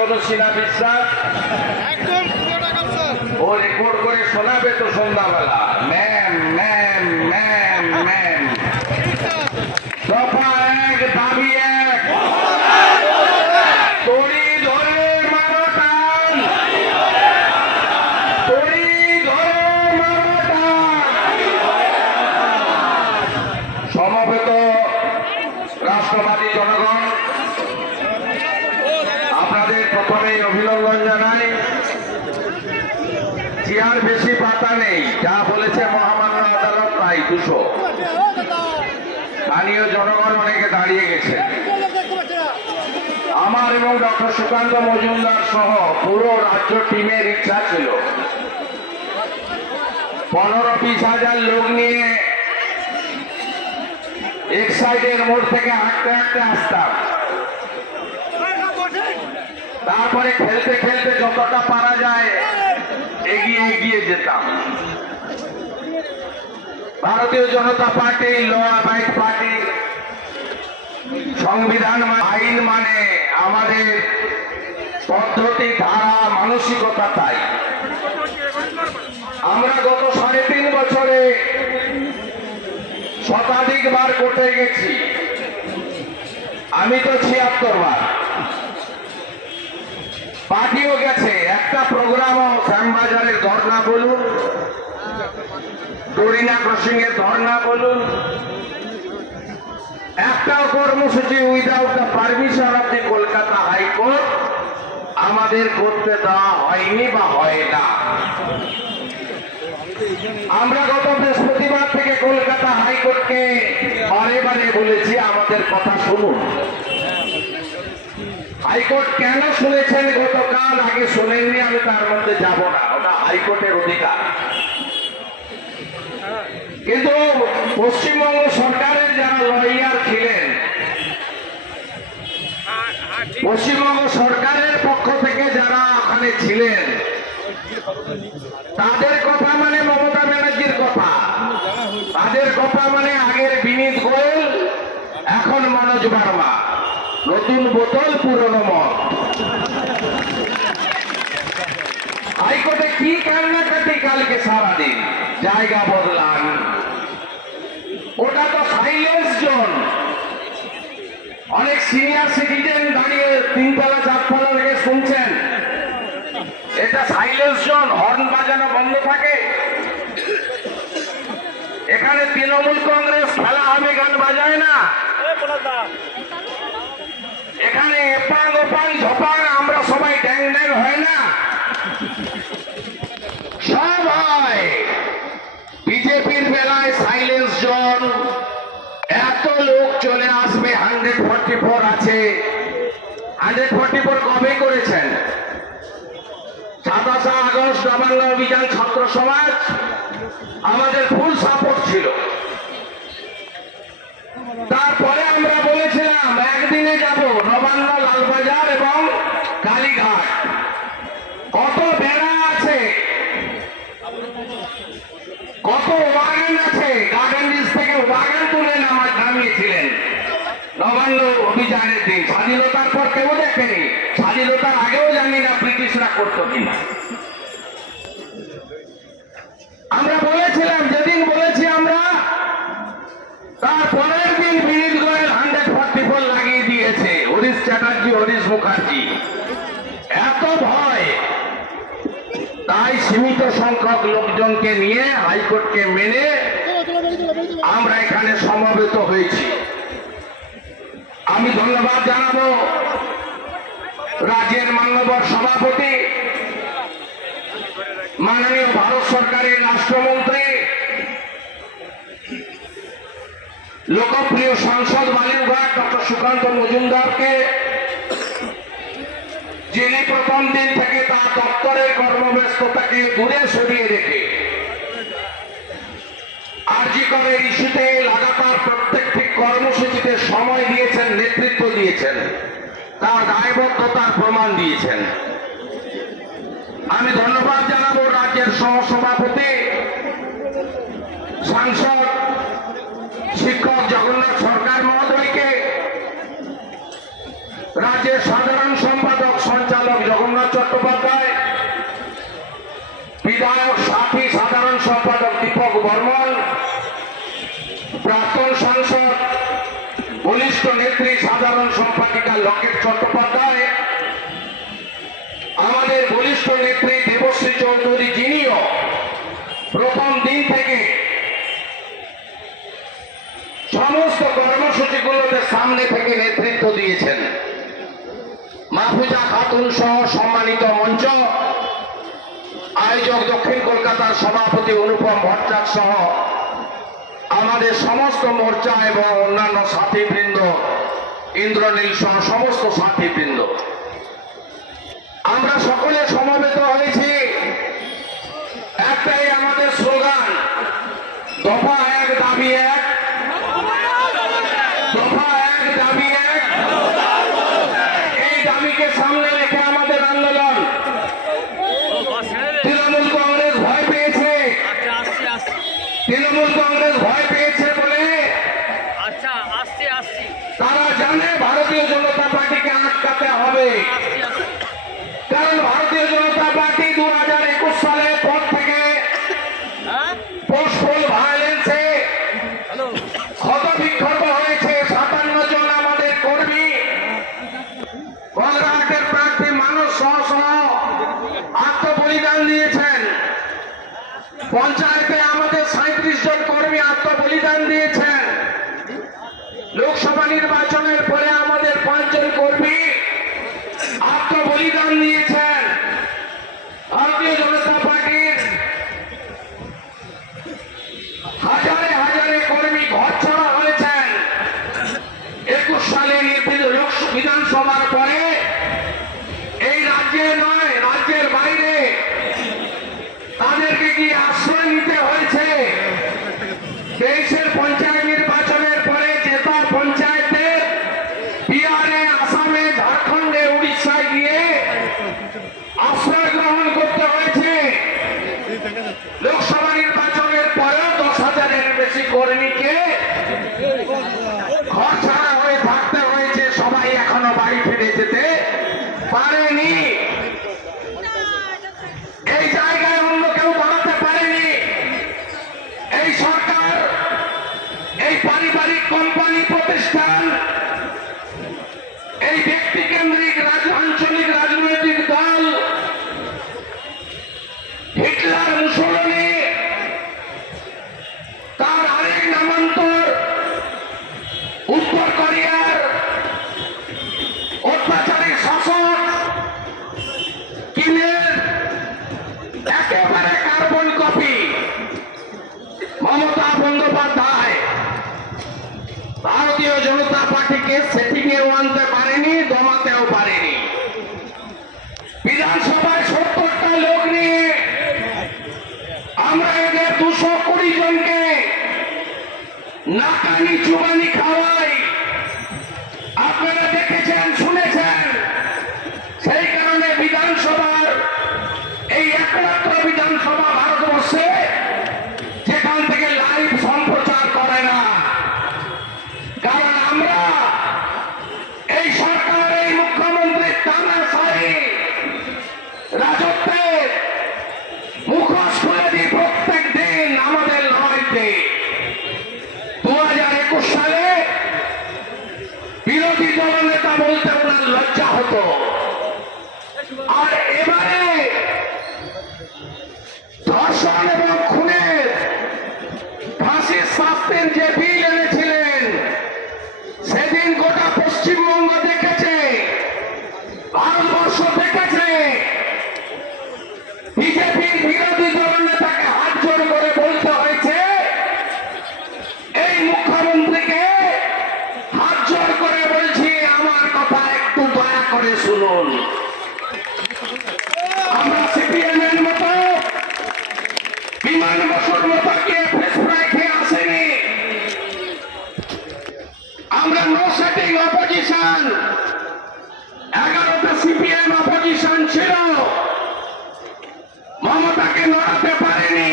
তনুশীলা বিশ্বাস ও রেকর্ড করে শোনাবে তো সন্ধ্যাবেলা। ম্যাম ম্যাম ম্যাম ম্যাম, দফা এক দাবি এক, তড়ি ধরে মারো টান, তড়ি ধরে মারো টান। সমবেত রাষ্ট্রবাদী জনগণ, আপনাদের প্রথমেই অভিনন্দন জানাই। চেয়ার বেশি পাতা নেই, যা বলেছে মহামান্য আদালত তাই 200। স্থানীয় জনগণ অনেকে দাঁড়িয়ে গেছে। আমার এবং ডক্টর সুকান্ত মজুমদার সহ পুরো রাজ্য টিমের ইচ্ছা ছিল 15-20 হাজার লোক নিয়ে এক সাইডের মোড় থেকে হাঁটতে হাঁটতে আসতাম, তারপরে খেলতে খেলতে যতটা পারা যায় এগিয়ে এগিয়ে যেতাম। ভারতীয় জনতা পার্টি ল অ্যাবাইড পার্টি, সংবিধান আইন মানে আমাদের পদ্ধতি ধারা মানসিকতা। তাই আমরা গত 3.5 বছরে শতাধিকবার কোর্টে গেছি। আমি তো 76 বার। পার্টিও গেছে। একটা প্রোগ্রামও শ্যামবাজারের ধর্না বলুন, ডোরিনা ক্রসিং এর ধর্না বলুন, একটাও কর্মসূচি without the permission of the Kolkata high court আমাদের করতে দেওয়া হয়নি বা হয় না। আমরা গত বৃহস্পতিবার থেকে কলকাতা হাইকোর্টকে বারে বারে বলেছি আমাদের কথা শুনুন। হাইকোর্ট কেন শুনেছেন গতকাল, আগে শোনেননি, আমি তার মধ্যে যাব না, ওটা হাইকোর্টের অধিকার। কিন্তু পশ্চিমবঙ্গ সরকারের যারা লয়ার ছিলেন, পশ্চিমবঙ্গ সরকারের পক্ষ থেকে যারা ওখানে ছিলেন, তাদের কথা মানে মমতা ব্যানার্জির কথা, তাদের কথা মানে আগের বিনীত গোয়েল, এখন মনোজ বার্মা। নতুন বোতল পুরনো মদ। হাইকোর্টে কি কান্নাকাটি কালকে সারাদিন, জায়গা বদলান। ওটা তো সাইলেন্স জোন। অনেক সিনিয়র সিটিজেন দাঁড়িয়ে 3তলা 4তলা থেকে শুনছেন। এটা সাইলেন্স জোন, হর্ন বাজানো বন্ধ থাকে। এখানে তৃণমূল কংগ্রেস খেলা হবে, গান বাজায় না। এখানে এপাং ওপাং ঝপাং আমরা সবাই ড্যাং ড্যাং হয় না, সব হয়। বিজেপির বেলায় সাইলেন্স জোন, এত লোক চলে আসবে। 144 আছে। 144 কবে করেছেন? 27 আগস্ট নবান্ন অভিযান ছাত্র সমাজ আমাদের ফুল সাপোর্ট ছিল। তারপরে আমরা বলেছিলাম একদিনে যাব নবান্ন, লালবাজার এবং কালীঘাট। কত বেড়া আছে, কত ওয়াগন আছে, গার্ডেন রিজ থেকে ওয়াগন তুলে নামিয়েছিলেন নবান্ন অভিযানের দিন। স্বাধীনতার পর কেউ দেখেনি, স্বাধীনতার আগেও জানি না ব্রিটিশরা করতো কিনা। আমরা বলেছিলাম, যেদিন বলেছি আমরা, তার পরের দিন বিনীত গোয়েল 144 লাগিয়ে দিয়েছে। হরিশ চ্যাটার্জি, হরিশ মুখার্জি। এত ভয়, তাই সীমিত সংখ্যক লোকজনকে নিয়ে হাইকোর্টকে মেনে আমরা এখানে সমবেত হয়েছি। আমি ধন্যবাদ জানাবো রাজ্যের মাননীয় সভাপতি, মাননীয় ভারত সরকারের রাষ্ট্রমন্ত্রী, লোকপ্রিয় সাংসদ বালুরঘাট ডক্টর সুকান্ত মজুমদারকে, যিনি প্রথম দিন থেকে তার দপ্তরের কর্মব্যস্ততাকে দূরে সরিয়ে রেখে আরজি করে ইস্যুতে লাগাতার প্রত্যেকটি কর্মসূচিতে সময় দিয়েছেন, নেতৃত্ব দিয়েছেন, তার দায়বদ্ধতার প্রমাণ দিয়েছেন। আমি ধন্যবাদ জানাবো রাজ্যের সহসভাপতি, সাংসদ, শিক্ষক জগন্নাথ সরকার মহোদয়কে, রাজ্যের সাধারণ সম্পাদক সঞ্চালক বিধায়ক সাথী সাধারণ সম্পাদক দীপক বর্মন, প্রাক্তন সাংসদ বলিষ্ঠ নেত্রী সাধারণ সম্পাদিকা লকেট চট্টোপাধ্যায়, আমাদের বলিষ্ঠ নেত্রী দেবশ্রী চৌধুরী, যিনিও প্রথম দিন থেকে সমস্ত কর্মসূচিগুলোতে সামনে থেকে নেতৃত্ব দিয়েছেন, মাহফুজা খাতুন সহ সম্মানিত মঞ্চ আয়োজক দক্ষিণ কলকাতার সভাপতি অনুপম ভট্টাচার্য সহ আমাদের সমস্ত মোর্চা এবং অন্যান্য সাথীবৃন্দ, ইন্দ্রনীল সহ সমস্ত সাথীবৃন্দ, আমরা সকলে সমবেত হয়েছি একটাই আমাদের স্লোগান, দফা এক দাবি এক, দফা এক দাবি এক। এই দাবিকে সামনে রেখে আমাদের আন্দোলন। তৃণমূল কংগ্রেস ভয় পেয়েছে, তৃণমূল কংগ্রেস ভয় পেয়েছে বলে তারা জানে ভারতীয় জনতা পার্টিকে আটকাতে হবে। কারণ ভারতীয় জনতা পার্টি 2021 সালের পর থেকে পোস্টপোল ভায়োলেন্সে ক্ষতবিক্ষত হয়েছে। 57 জন আমাদের কর্মী কংগ্রেসের প্রার্থী মানুষ সহ আত্মবলিদান দিয়েছেন। পঞ্চায়েতে আমাদের 37 জন কর্মী আত্মবলিদান দিয়েছেন। লোকসভা নির্বাচনের পরে আমাদের 5 জন কর্মী আত্মবলিদান দিয়েছেন। ভারতীয় জনতা পার্টির হাজারে হাজারে কর্মী ঘর ছাড়া হয়েছেন। 21 সালে বিধানসভার পরে এই রাজ্যে নয়, রাজ্যের বাইরে তাদেরকে কি আশ্রয় নিতে হয়েছে। 23-এর পঞ্চায়েত নির্বাচনের পরে জেতা পঞ্চায়েতের বিহারে, আসামে, ঝাড়খণ্ডে, উড়িষ্যায় গিয়ে আশ্রয় গ্রহণ করতে হয়েছে। লোকসভা নির্বাচনের পরেও 10,000-এর বেশি কর্মীকে ঘর ছাড়া হয়ে থাকতে হয়েছে। সবাই এখনো বাড়ি ফিরে যেতে পারেনি। এই জায়গায় অন্য কেউ দাঁড়াতে পারেনি। এই সরকার, এই পারিবারিক কোম্পানি প্রতিষ্ঠান, এই ব্যক্তিকেন্দ্রিক আঞ্চলিক রাজনৈতিক দল, হিটলার, মুসোলিনি, তার আরেক নামান্তর উত্তর কোরিয়ার অত্যাচারী শাসক কিমের একেবারে কার্বন কপি মমতা বন্দ্যোপাধ্যায় ভারতীয় জনতা পার্টিকে সেটিংয়েও আনতে পারেনি, দমাতেও পারেনি। বিধানসভায় 70টা লোক নিয়ে আমরা এদের 220 জনকে নাকানি চুবানি খাওয়াই। আপনারা দেখেছেন, শুনেছেন। সেই কারণে বিধানসভার এই একমাত্র বিধানসভা ভারতবর্ষে যেখান থেকে লাইভ সম্প্রচার করে না। কারণ আমরা এই সরকার, এই মুখ্যমন্ত্রীর তামাশাই রাজত্বের মুখোশ খুলে দিই প্রত্যেক দিন আমাদের লড়াইতে। 2021 সালে বিরোধী দলনেতা বলতে ওনার লজ্জা হতো। আর এবারে ধর্ষণ এবং খুনের ফাঁসির শাস্তির যে বিল এনেছিলেন, সেদিন গোটা পশ্চিমবঙ্গ দেখেছে, ভারতবর্ষ দেখেছে। বিজেপির বিরোধী দলনেতাকে হাত জোড় করে বলতে হয়েছে, এই মুখ্যমন্ত্রীকে হাত জোড় করে বলছি, আমার কথা একটু দয়া করে শুনুন। আমরা সিপিএমের মতো, বিমান বসুর মতো গিয়ে ফিশ ফ্রাই খেয়ে আসেনি। আমরা নো সেটিং অপোজিশন। 11টা সিপিএম অপোজিশন ছিল, মমতাকে নড়াতে পারেনি।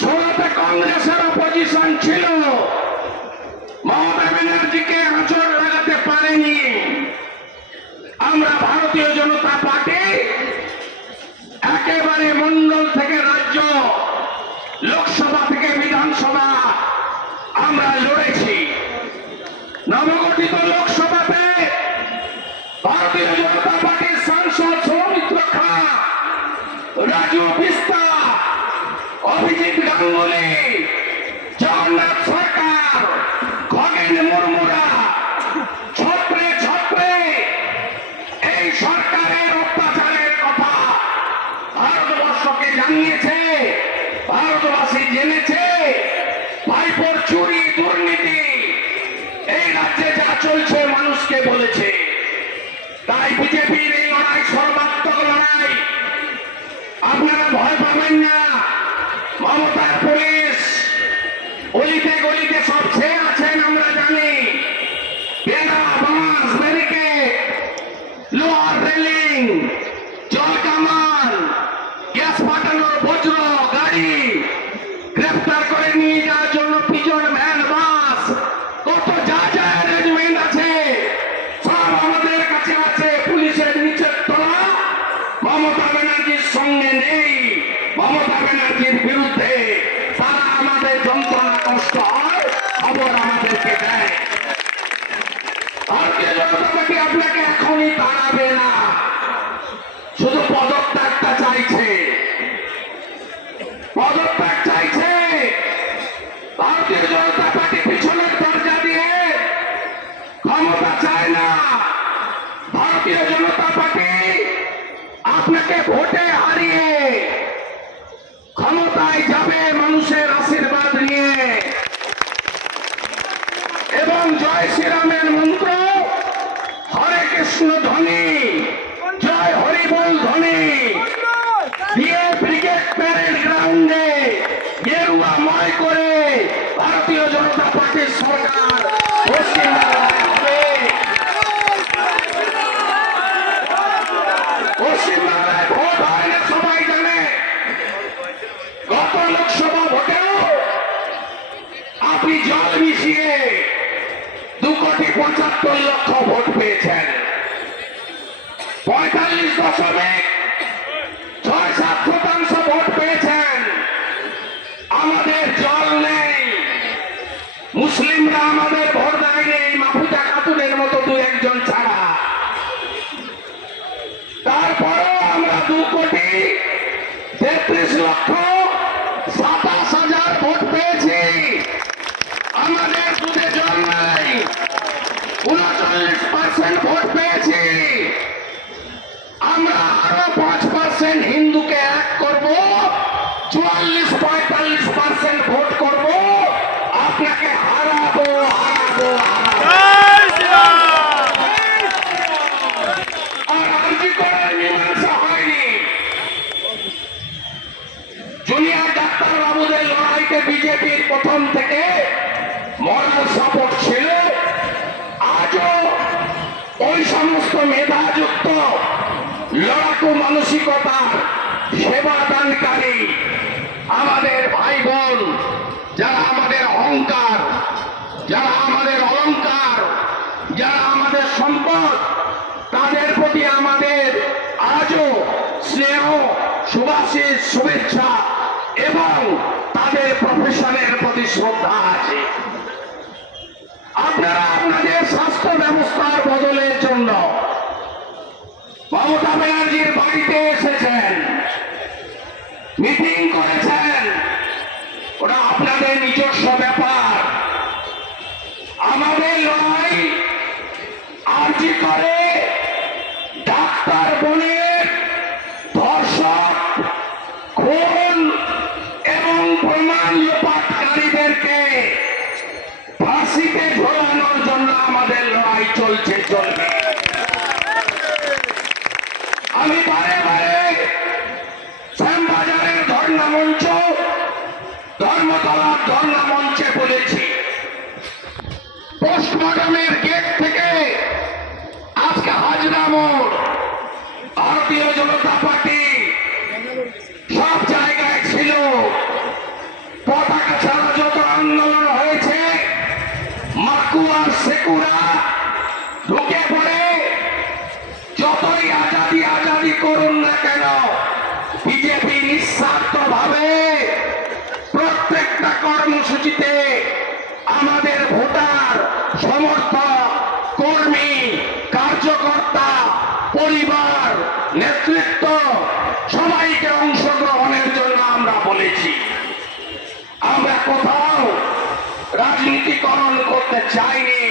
16টা কংগ্রেসের অপোজিশন ছিল, মমতা ব্যানার্জিকে আঁচড় লাগাতে পারেনি। আমরা ভারতীয় জনতা পার্টি একেবারে মন্ডল থেকে রাজ্য, লোকসভা থেকে বিধানসভা আমরা লড়েছি। নবগঠিত লোকসভাতে ভারতীয় জনতা পার্টির সাংসদ সৌমিত্র খা, রাজু বিস্তা, অভিজিৎ গাঙ্গুলি, জগন্নাথ সরকার, খগেন মুর্মুরা ছত্রে ছত্রে এই সরকারের অত্যাচারের কথা ভারতবর্ষকে জানিয়েছে। ভারতবাসী জেনেছে ভাইপোর চুরি দুর্নীতি এই রাজ্যে যা চলছে মানুষকে বলেছে। তাই বিজেপির এই লড়াই সর্বাত্মক লড়াই, আপনারা ভয় পাবেন না। মমতার পুলিশ গলিতে গলিতে সব ছেয়ে আছেন আমরা জানি। বেড়া, বাঁশ, ব্যারিকেড, লোহার রেলিং, জল কামান, গ্যাস পাঠানোর বজ্র গাড়ি, গ্রেফতার করে নিয়ে যাওয়ার জন্য পিজন ভ্যান, বাস, কত যা যা অ্যারেঞ্জমেন্ট আছে সব আমাদের কাছে আছে। পুলিশের নিচের তলা মমতা ব্যানার্জির সঙ্গে নেই, মমতা ব্যানার্জির বিরুদ্ধে। তারা আমাদের যন্ত্রণা কষ্ট হয় খবর আমাদেরকে দেয়। ভারতীয় জনতা পার্টি আপনাকে এখনই দাঁড়াবে না, শুধু পদত্যাগটা চাইছে, পদত্যাগ চাইছে। ভারতীয় জনতা পার্টি পিছনের দরজা দিয়ে ক্ষমতা চায় না। ভারতীয় জনতা পার্টি আপনাকে ভোটে হারিয়ে ক্ষমতায় যাবে মানুষের আশীর্বাদ নিয়ে, এবং জয় শ্রীরামের মন্ত্র হরে কৃষ্ণ ধ্বনি, জয় হরিবল ধ্বনি দিয়ে ব্রিগেড প্যারেড গ্রাউন্ডে গেরুয়াময় করে ভারতীয় জনতা পার্টির সরকার পশ্চিমবাংলায় হবে। পশ্চিমবাংলায় ভোট হয় না সবাই জানে। গত লোকসভা ভোটেও আপনি জল মিশিয়ে 2,75,00,000 ভোট পেয়েছেন। 45.67% ভোট পেয়েছেন। আমাদের জল নেই, মুসলিমরা আমাদের ভোট দেয়নি, মাহফুজা খাতুনের মতো 2-1 ছাড়া। তারপরেও আমরা 2,33,27,000 ভোট পেয়েছি। আমাদের দুধে জল নাই, 39% ভোট পেয়েছি। আমরা আরো 5% হিন্দুকে এক করব, 44-45% ভোট করব, আপনাকে হারাবো হারাবো আর আর্জি করার মীমাংসা হয়নি। জুনিয়র ডাক্তার বাবুদের লড়াইতে বিজেপির প্রথম থেকে মরাল সাপোর্ট ছিল। আজও ওই সমস্ত মেধাযুক্ত লড়াকু মানসিকতার সেবা দানকারী আমাদের ভাই বোন, যারা আমাদের অহংকার, যারা আমাদের অলংকার, যারা আমাদের সম্পদ, তাদের প্রতি আমাদের আজও স্নেহ, সুভাষিস, শুভেচ্ছা এবং তাদের প্রফেশনের প্রতি শ্রদ্ধা আছে। আপনারা আপনাদের স্বাস্থ্য ব্যবস্থার বদলের জন্য মমতা ব্যানার্জির বাড়িতে এসেছেন, মিটিং করেছেন, ওটা আপনাদের নিজস্ব ব্যাপার। আমাদের লড়াই আর্জি করে ডাক্তার বোনের ধর্ষক, খুন এবং প্রমাণ লোপাটকারীদেরকে ফাঁসিতে ঝোলানোর জন্য আমাদের লড়াই চলছে, চলবে। আমি বারে বারে শ্যামবাজারের ধর্ণা মঞ্চ, ধর্মতলার ধর্ণা মঞ্চে বলেছি, পোস্টমর্টমের গেট থেকে আজকে হাজরা মোড় ভারতীয় জনতা পার্টি সব জায়গায় ছিল। পতাকা ছাড়া যত আন্দোলন হয়েছে, মাকুয়া সেকুরা ঢুকে পড়ে যতই আজাদি আজাদি করুন না কেন, বিজেপি নিঃস্বার্থভাবে প্রত্যেকটা কর্মসূচিতে আমাদের ভোটার, সমর্থক, কর্মী, কার্যকর্তা, পরিবার, নেতৃত্ব সবাইকে অংশগ্রহণের জন্য আমরা বলেছি। আমরা কোথাও রাজনীতিকরণ করতে চাইনি।